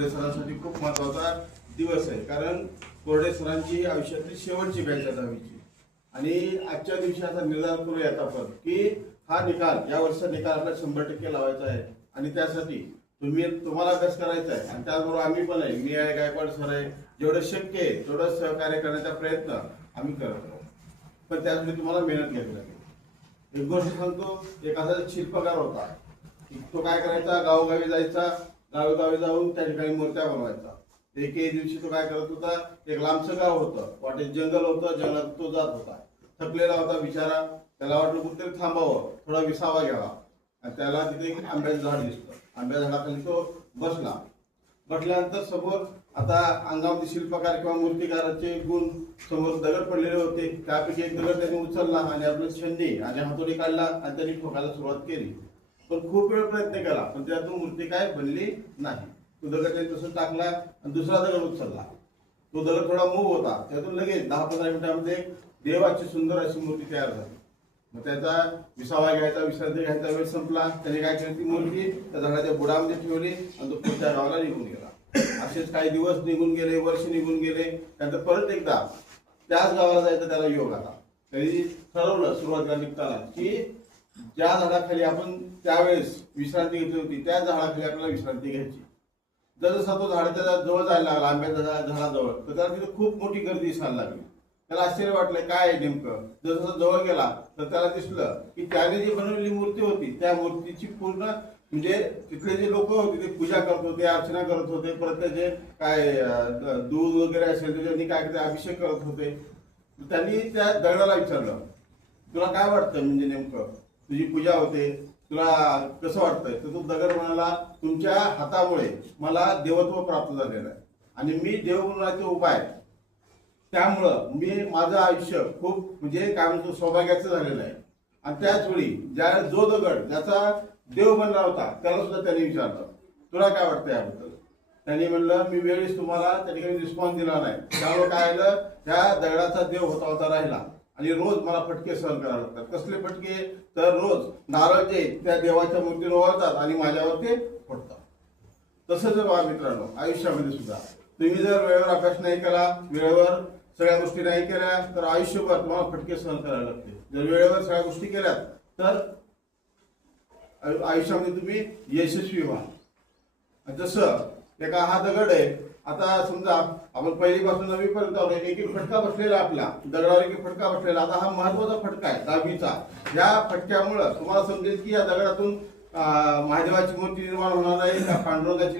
कोरडे सरांसाठी खूप महत्त्वाचा दिवस आहे, कारण कोरडे सरांची आयुष्यातली शेवटची बॅच आहे 10वीची. आणि आजच्या दिवशी आता निर्धार करूयात आपण की हा निकाल, या वर्षाचा निकाल आपला 100% लावायचा आहे. आणि त्यासाठी तुम्हाला अभ्यास करायचा आहे आणि त्याचबरोबर आम्ही पण आहे, मी आहे, गायकवाड सर आहे, जेवढं शक्य आहे तेवढं सहकार्य करण्याचा प्रयत्न आम्ही करत आहोत. पण त्यासाठी तुम्हाला मेहनत घ्यावी लागेल. एक गोष्ट सांगतो, एक असा शिल्पकार होता, तो काय करायचा, गावोगावी जायचा, गावोगावी जाऊन त्या ठिकाणी मूर्त्या बनवायचा. एके दिवशी तो काय करत होता, एक लांबचं गाव होतं, वाटेत जंगल होतं, जंगलात तो जात होता, थकलेला होता बिचारा. त्याला वाटलं कुठेतरी थांबावं, थोडा विसावा घ्यावा. आणि त्याला तिथे एक आंब्याचं झाड दिसतं. आंब्याच्या झाडाखाली तो बसला. बसल्यानंतर समोर आता अंगामध्ये शिल्पकार किंवा मूर्तिकाराचे गुण समोर दगड पडलेले होते. त्यापैकी एक दगड त्यांनी उचलला आणि आपलं छंदी आणि हातोडी काढला आणि त्यांनी ठोकायला सुरुवात केली. पण खूप वेळ प्रयत्न केला, पण त्यातून मूर्ती काय बनली नाही. तो दगड त्यांनी तसं टाकला आणि दुसरा दगड उचलला. तो दगड थोडा मूव होता, त्यातून लगेच 10-15 मिनिटांमध्ये देवाची सुंदर अशी मूर्ती तयार झाली. मग त्याचा विसावा घ्यायचा, विश्रांती घ्यायचा वेळ संपला. त्याने काय केली, ती मूर्ती त्या झाडाच्या बुडामध्ये ठेवली आणि तो पुढच्या गावाला निघून गेला. असेच काही दिवस निघून गेले, वर्ष निघून गेले. त्यानंतर परत एकदा त्याच गावाला जायचं त्याला योग आला. तरी ठरवलं सुरुवातीला निघताना की ज्या झाडाखाली आपण त्यावेळेस विश्रांती घेतली होती, त्या झाडाखाली आपल्याला विश्रांती घ्यायची. जसं तो झाडाच्या जवळ जायला लागला, आंब्याच्या झाडाजवळ, तर त्याला तिथे खूप मोठी गर्दी दिसायला लागली. त्याला आश्चर्य वाटलं, काय आहे नेमकं. जसं जवळ गेला तर त्याला दिसलं की त्याने जी बनवलेली मूर्ती होती, त्या मूर्तीची पूर्ण म्हणजे तिथले जे लोक होते ते पूजा करत होते, अर्चना करत होते, परत त्याचे काय दूध वगैरे असेल त्याच्यानी काय अभिषेक करत होते. त्यांनी त्या दगडाला विचारलं, तुला काय वाटतं, म्हणजे नेमकं तुझी पूजा होते, तुला कसं वाटतंय. तर तो दगड म्हणाला, तुमच्या हातामुळे मला देवत्व प्राप्त झालेलं आहे आणि मी देव बनवण्याचे उपाय, त्यामुळं मी माझं आयुष्य खूप म्हणजे काय म्हणतो सौभाग्याचं झालेलं आहे. आणि त्याच वेळी ज्या जो दगड ज्याचा देव बनला होता त्याला सुद्धा त्यांनी विचारलं, तुला काय वाटतं याबद्दल. त्यांनी म्हणलं, मी वेळेस तुम्हाला त्या ठिकाणी रिस्पॉन्स दिला नाही, त्यामुळे काय आलं, त्या दगडाचा देव होता राहिला आणि रोज मला फटके सहन करावे लागतात. कसले फटके, तर रोज नारळ जे त्या देवाच्या मूर्तीवर ओवाळतात आणि माझ्यावर ते फुटतात. तसंच बघा मित्रांनो, आयुष्यामध्ये सुद्धा तुम्ही जर वेळेवर अभ्यास नाही केला, वेळेवर सगळ्या गोष्टी नाही केल्या, तर आयुष्यभर तुम्हाला फटके सहन करावे लागते. जर वेळेवर सगळ्या गोष्टी केल्यात तर आयुष्यामध्ये तुम्ही यशस्वी व्हाल. जसं एका हा दगड आहे, आता समजा आपण पहिलीपासून 9वी पर्यंत आलो, एक एक फटका बसलेला आपला दगडावर, एक एक फटका बसलेला. आता हा महत्वाचा फटका आहे 10वीचा. या फटक्यामुळं तुम्हाला समजेल की या दगडातून महादेवाची मूर्ती निर्माण होणार आहे का पांडुरंगाची